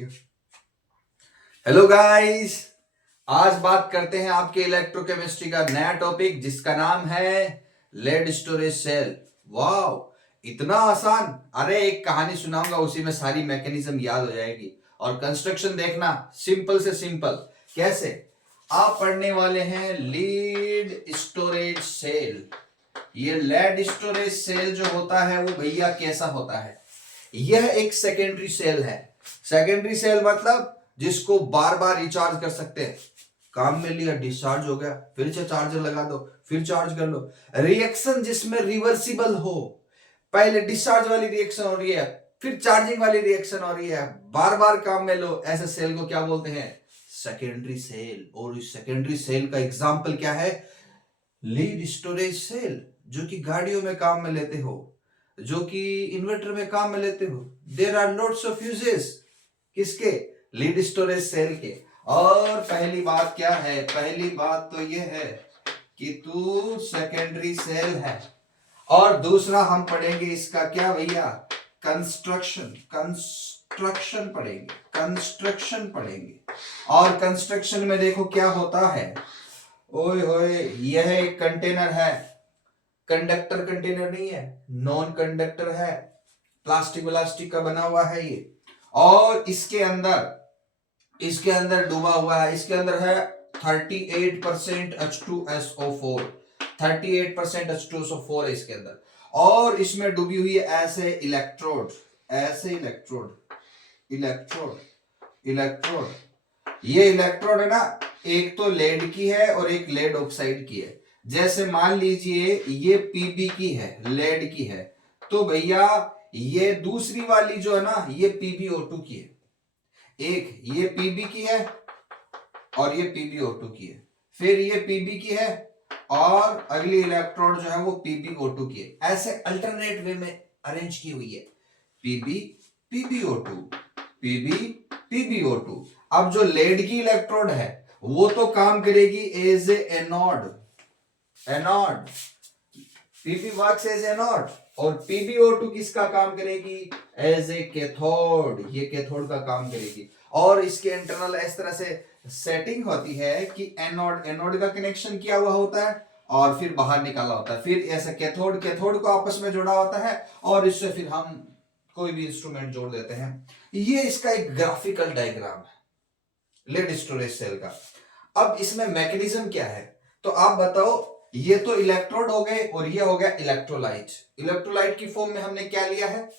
Hello guys. आज बात करते हैं आपके इलेक्ट्रोकेमिस्ट्री का नया टॉपिक जिसका नाम है लेड स्टोरेज सेल। वाह, इतना आसान। अरे एक कहानी सुनाऊंगा, उसी में सारी मैकेनिज्म याद हो जाएगी। और कंस्ट्रक्शन देखना, सिंपल से सिंपल। कैसे? आप पढ़ने वाले हैं लीड स्टोरेज सेल। ये लेड स्टोरेज सेल जो होता है वो भैया कैसा होता है? यह एक सेकेंडरी सेल है। सेकेंडरी सेल मतलब जिसको बार बार रिचार्ज कर सकते हैं। काम में लिया, डिस्चार्ज हो गया, फिर से चार्जर लगा दो, फिर चार्ज कर लो। रिएक्शन जिसमें रिवर्सिबल हो, पहले डिस्चार्ज वाली रिएक्शन हो रही है, फिर चार्जिंग वाली रिएक्शन हो रही है, बार बार काम में लो, ऐसे सेल को क्या बोलते हैं? Secondary cell. और इस सेकेंडरी सेल का एग्जाम्पल क्या है? लीड स्टोरेज सेल, जो कि गाड़ियों में काम में लेते हो, जो कि इन्वर्टर में काम में लेते हो। There are lots of uses. किसके? लीड स्टोरेज सेल के। और पहली बात क्या है? पहली बात तो यह है कि तू सेकेंडरी सेल है। और दूसरा हम पढ़ेंगे इसका क्या भैया? कंस्ट्रक्शन। कंस्ट्रक्शन पढ़ेंगे, कंस्ट्रक्शन पढ़ेंगे। और कंस्ट्रक्शन में देखो क्या होता है। ओए होए, यह एक कंटेनर है। कंडक्टर कंटेनर नहीं है, नॉन कंडक्टर है। प्लास्टिक व्लास्टिक का बना हुआ है ये। और इसके अंदर डूबा हुआ है, इसके अंदर है 38% H2SO4। 38% H2SO4 है इसके अंदर। और इसमें डूबी हुई है ऐसे इलेक्ट्रोड, ऐसे इलेक्ट्रोड इलेक्ट्रोड। ये इलेक्ट्रोड है ना, एक तो लेड की है और एक लेड ऑक्साइड की है। जैसे मान लीजिए ये पीबी की है, लेड की है, तो भैया ये दूसरी वाली जो है ना, ये PbO2 की है। एक ये पीबी की है और ये PbO2 की है। फिर ये पीबी की है और अगली इलेक्ट्रोड जो है वो PbO2 की है। ऐसे अल्टरनेट वे में अरेंज की हुई है। Pb PbO2, Pb PbO2। अब जो लेड की इलेक्ट्रोड है वो तो काम करेगी as a anode. Anode, Pb works as anode. और PbO2 किसका काम करेगी? As a cathode. ये कैथोड का काम करेगी। और इसके इंटरनल इस तरह से सेटिंग होती है कि एनोड का कनेक्शन किया हुआ होता है और फिर बाहर निकाला होता है। फिर ऐसा कैथोड को आपस में जोड़ा होता है और इससे फिर हम कोई भी इंस्ट्रूमेंट जोड़ देते हैं। ये इसका एक ग्राफिकल डायग्राम है लेड स्टोरेज सेल का। अब इसमें मैकेनिज्म क्या है तो आप बताओ। ये तो इलेक्ट्रोड हो गए और ये हो गया इलेक्ट्रोलाइट। इलेक्ट्रोलाइट की फॉर्म में हमने क्या लिया है?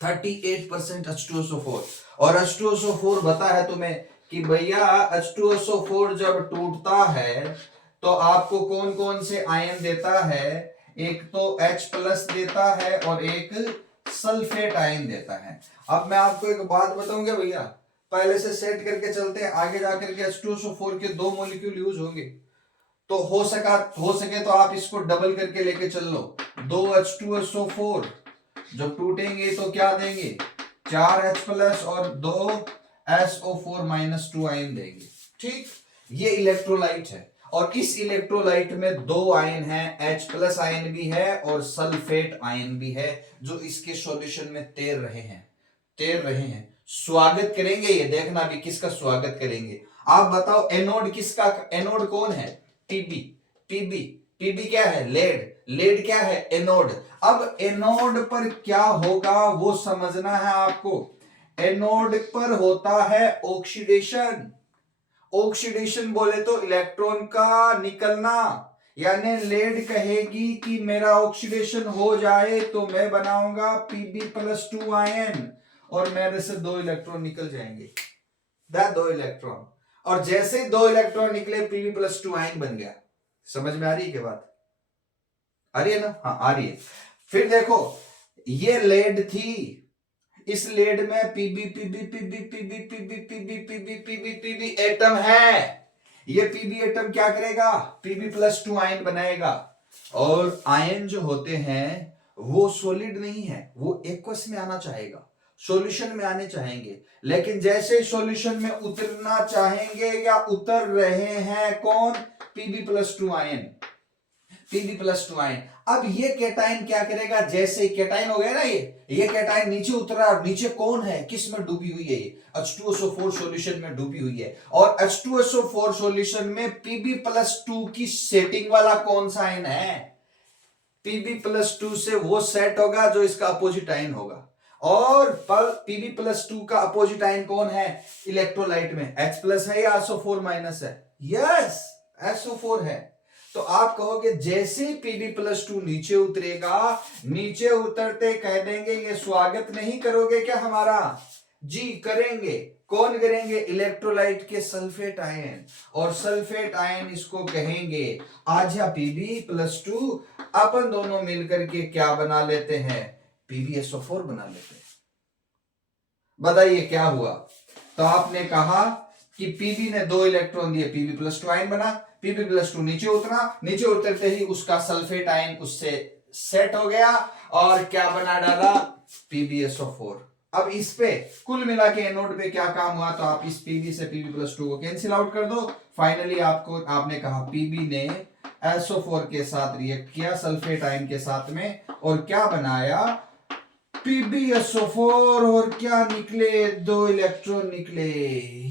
38% H2SO4। और H2SO4 बता है तुम्हें कि भैया H2SO4 जब टूटता है तो आपको कौन कौन से आयन देता है? एक तो H प्लस देता है और एक सल्फेट आयन देता है। अब मैं आपको एक बात बताऊंगा भैया, पहले से सेट करके चलते हैं, आगे जाकर के H2SO4 के दो मॉलिक्यूल यूज होंगे। तो हो सके तो आप इसको डबल करके लेके चल लो। दो H2SO4 जब टूटेंगे तो क्या देंगे? 4H प्लस और 2SO4-2 आयन देंगे। ठीक, ये इलेक्ट्रोलाइट है। और इस इलेक्ट्रोलाइट में दो आयन है, H प्लस आयन भी है और सल्फेट आयन भी है, जो इसके सॉल्यूशन में तैर रहे हैं। स्वागत करेंगे, ये देखना भी किसका स्वागत करेंगे। आप बताओ एनोड किसका? एनोड कौन है? पीबी। पीबी क्या है? लेड क्या है? एनोड। अब एनोड पर क्या होगा वो समझना है आपको। एनोड पर होता है ऑक्सीडेशन। ऑक्सीडेशन बोले तो इलेक्ट्रॉन का निकलना। यानी लेड कहेगी कि मेरा ऑक्सीडेशन हो जाए तो मैं बनाऊंगा Pb+2 आयन और मेरे से दो इलेक्ट्रॉन निकल जाएंगे। दो इलेक्ट्रॉन। और जैसे दो इलेक्ट्रॉन निकले Pb+2 आयन बन गया। समझ में आ रही है क्या बात? आ रही है ना? हाँ, आ रही है। फिर देखो, ये लेड थी, इस लेड में पीबी एटम है। ये पीबी एटम क्या करेगा? Pb+2 आयन बनाएगा। और आयन जो होते हैं वो सॉलिड नहीं है, वो एक्वस में आना चाहेगा, सॉल्यूशन में आने चाहेंगे। लेकिन जैसे सॉल्यूशन में उतरना चाहेंगे या उतर रहे हैं कौन? Pb+2 ion. Pb+2 ion. अब ये कैटाइन क्या करेगा, जैसे कैटाइन हो गया ना, ये कैटाइन नीचे उतरा, और नीचे कौन है, किस में डूबी हुई है, H2SO4 सॉल्यूशन में डूबी हुई है। और H2SO4 सॉल्यूशन में Pb+2 की सेटिंग वाला कौन सा आयन है, Pb+2 से वो सेट होगा जो इसका अपोजिट आयन होगा। और Pb+2 का अपोजिट आयन कौन है इलेक्ट्रोलाइट में, H+ है या SO4- है, यस SO4 है। तो आप कहोगे जैसे Pb+2 नीचे उतरेगा, नीचे उतरते कह देंगे ये स्वागत नहीं करोगे क्या हमारा, जी करेंगे। कौन करेंगे, इलेक्ट्रोलाइट के सल्फेट आयन, और सल्फेट आयन इसको कहेंगे आजा Pb+2। अपन दोनों मिलकर के क्या बना लेते हैं, PbSO4 बना लेते हैं। बताइए क्या हुआ, तो आपने कहा कि Pb ने 2 इलेक्ट्रॉन दिए, Pb+2 आयन बना, Pb+2 नीचे उतरा, नीचे उतरते ही उसका सल्फेट आयन उससे सेट हो गया, और क्या बना डाला, PbSO4। अब इस पे कुल मिला के एनोड पे क्या काम हुआ, तो आप इस Pb से Pb+2 को कैंसिल आउट कर दो। फाइनली आपने कहा Pb ने SO4 के साथ रिएक्ट किया सल्फेट आयन के साथ में, और क्या बनाया, PbSO4, और क्या निकले, 2 इलेक्ट्रॉन निकले।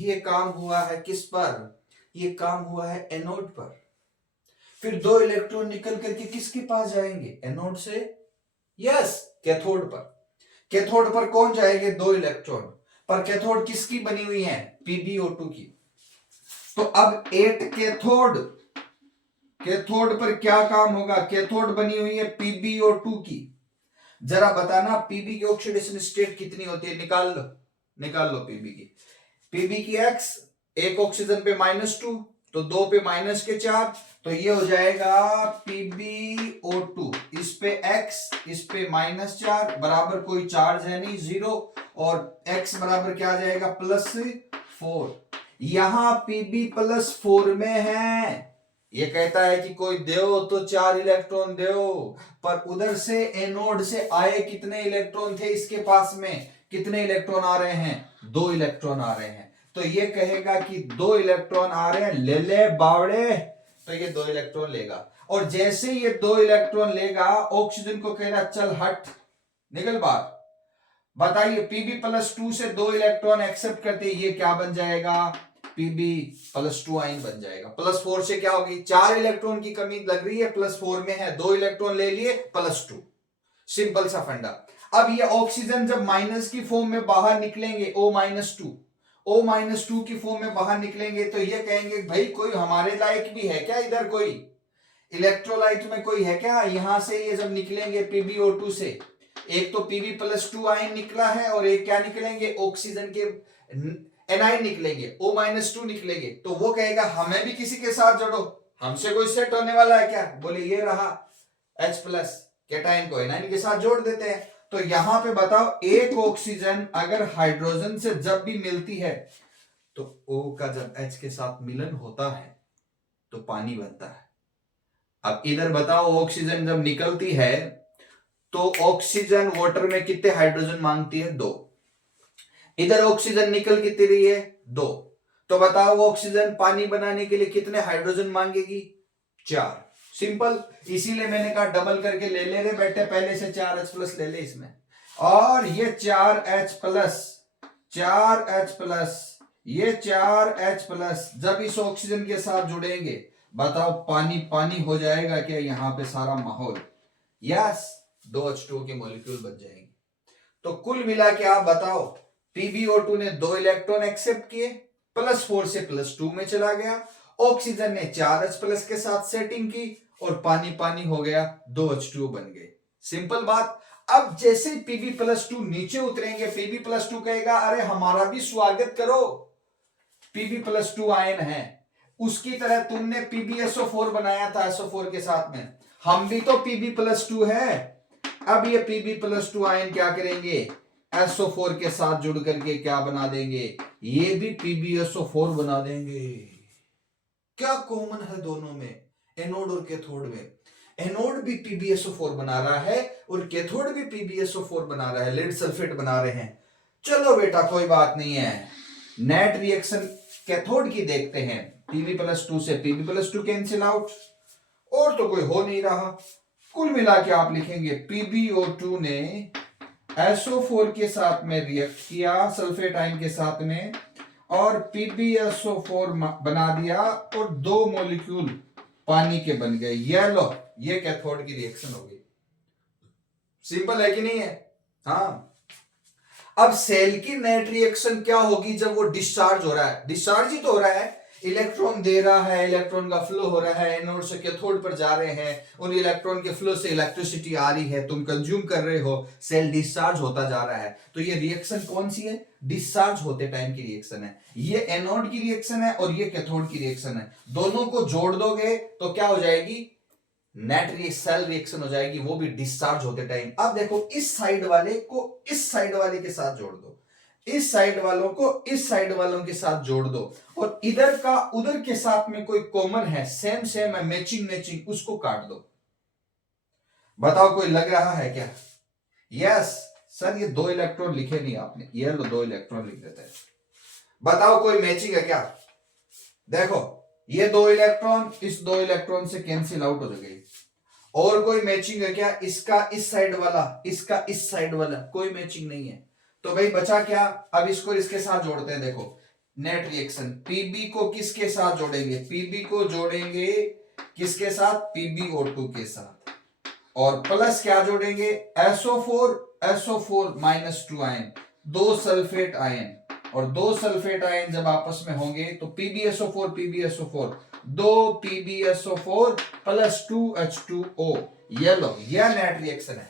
ये काम हुआ है किस पर, ये काम हुआ है एनोड पर। फिर 2 इलेक्ट्रॉन निकल करके किसके पास जाएंगे, एनोड से, यस कैथोड पर। कैथोड पर कौन जाएंगे, 2 इलेक्ट्रॉन, पर कैथोड किसकी बनी हुई है, PbO2 की। तो अब 8 कैथोड, कैथोड पर क्या काम होगा, कैथोड बनी हुई है PbO2 की। जरा बताना Pb की ऑक्सीडेशन स्टेट कितनी होती है, निकाल लो Pb की x, एक ऑक्सीजन पे -2, तो 2 पे -4, तो ये हो जाएगा PbO2, इस पे x, इस पे -4, बराबर कोई चार्ज है नहीं, 0, और x बराबर क्या आ जाएगा, +4। यहां Pb+4 में है, ये कहता है कि कोई देओ तो 4 इलेक्ट्रॉन देओ, पर उधर से एनोड से आए कितने इलेक्ट्रॉन थे इसके पास में, कितने इलेक्ट्रॉन आ रहे हैं, 2 इलेक्ट्रॉन आ रहे हैं। तो ये कहेगा कि 2 इलेक्ट्रॉन आ रहे हैं, ले ले बावड़े, तो ये 2 इलेक्ट्रॉन लेगा। और जैसे ये 2 इलेक्ट्रॉन लेगा, ऑक्सीजन को कहेगा चल हट, निकल बाहर। बताइए Pb+2 से 2 इलेक्ट्रॉन एक्सेप्ट करते, ये क्या बन जाएगा, Pb+2 आयन बन जाएगा। +4 से क्या होगी, 4 इलेक्ट्रॉन की कमी लग रही है, +4 में है, 2 इलेक्ट्रॉन ले लिए, +2, सिंपल सा फंडा। अब ये ऑक्सीजन जब माइनस की फॉर्म में बाहर निकलेंगे, O-2 की फॉर्म में बाहर निकलेंगे, तो ये कहेंगे भाई कोई हमारे लायक भी है क्या, इधर कोई इलेक्ट्रोलाइट में कोई है क्या। यहां से ये जब निकलेंगे PbO2 से, एक तो Pb+2 आयन निकला है, और एक क्या निकलेंगे, ऑक्सीजन के एनाइन निकलेंगे, O-2 निकलेंगे, तो वो कहेगा हमें भी किसी के साथ जोड़ो, हमसे कोई सेट होने वाला है क्या, बोले ये रहा H+, कैटाइन को एनाइन के साथ जोड़ देते हैं। तो यहां पे बताओ, एक ऑक्सीजन अगर हाइड्रोजन से जब भी मिलती है, तो O का जब H के साथ मिलन होता है तो पानी बनता है। अब इधर बताओ, ऑक्सीजन जब निकलती है तो ऑक्सीजन वाटर में कितने हाइड्रोजन मांगती है, 2। इधर ऑक्सीजन निकल कितनी रही है, 2। तो बताओ ऑक्सीजन पानी बनाने के लिए कितने हाइड्रोजन मांगेगी, 4। सिंपल, इसीलिए मैंने कहा डबल करके ले ले रहे बैठे, पहले से 4H+ ले ले इसमें, और ये 4H+, 4H+, ये 4H+ जब इस ऑक्सीजन के साथ जुड़ेंगे, बताओ पानी पानी हो जाएगा क्या यहां पे सारा माहौल, यस, 2H2 के मॉलिक्यूल बन जाएंगे। तो कुल मिला के आप बताओ, PbO2 ने 2 इलेक्ट्रॉन एक्सेप्ट किए, +4 से +2 में चला गया, ऑक्सीजन ने 4H+ के साथ सेटिंग की, और पानी पानी हो गया, 2H2 बन गए। सिंपल बात। अब जैसे Pb+2 नीचे उतरेंगे, Pb+2 कहेगा अरे हमारा भी स्वागत करो, Pb+2 आयन है, उसकी तरह तुमने PbSO4 बनाया था SO4 के साथ में, हम भी तो Pb+2 है। अब ये Pb+2 आयन क्या करेंगे, SO4 के साथ जुड़ करके क्या बना देंगे, ये भी PbSO4 बना देंगे। क्या कॉमन है दोनों में, एनोड और कैथोड में, एनोड भी PbSO4 बना रहा है और कैथोड भी PbSO4 बना रहा है, लेड सल्फेट बना रहे हैं। चलो बेटा कोई बात नहीं है, नेट रिएक्शन कैथोड की देखते हैं। Pb+2 से Pb+2 कैंसिल आउट, और तो कोई हो नहीं रहा। कुल मिला के आप लिखेंगे PbO2 ने SO4 के साथ में रिएक्ट किया सल्फेट आयन के साथ में, और PbSO4 बना दिया, और 2 मॉलिक्यूल पानी के बन गए। ये लो, ये कैथोड की रिएक्शन हो गई। सिंपल है कि नहीं है? हाँ। अब सेल की नेट रिएक्शन क्या होगी जब वो डिस्चार्ज हो रहा है? डिस्चार्ज ही तो हो रहा है, इलेक्ट्रॉन दे रहा है, इलेक्ट्रॉन का फ्लो हो रहा है, एनोड से कैथोड पर जा रहे हैं, उन इलेक्ट्रॉन के फ्लो से इलेक्ट्रिसिटी आ रही है, तुम कंज्यूम कर रहे हो, सेल डिस्चार्ज होता जा रहा है। तो ये रिएक्शन कौन सी है? डिस्चार्ज होते टाइम की रिएक्शन है। ये एनोड की रिएक्शन है और ये कैथोड की रिएक्शन है। दोनों को जोड़ दोगे तो क्या हो जाएगी? नेट सेल रिएक्शन हो जाएगी, वो भी डिस्चार्ज होते टाइम। अब देखो, इस साइड वाले को इस साइड वाले के साथ जोड़ दो, इस साइड वालों को इस साइड वालों के साथ जोड़ दो, और इधर का उधर के साथ में कोई कॉमन है, सेम सेम है, मैचिंग मैचिंग, उसको काट दो। बताओ कोई लग रहा है क्या? यस सर, ये 2 इलेक्ट्रॉन लिखे नहीं आपने, ये लो 2 इलेक्ट्रॉन लिख देते हैं। बताओ कोई मैचिंग है क्या? देखो, ये 2 इलेक्ट्रॉन इस 2 इलेक्ट्रॉन से कैंसिल आउट हो गई। और कोई मैचिंग है क्या? इसका इस साइड वाला, इसका इस साइड वाला, कोई मैचिंग नहीं है। तो भाई बचा क्या? अब इसको इसके साथ जोड़ते हैं। देखो, नेट रिएक्शन Pb को किसके साथ जोड़ेंगे? Pb को जोड़ेंगे किसके साथ? PbO2 के साथ। और प्लस क्या जोड़ेंगे? SO4 -2 आयन, 2 सल्फेट आयन, और 2 सल्फेट आयन जब आपस में होंगे तो PbSO4 2 PbSO4 + 2H2O। ये लो, यह नेट रिएक्शन है।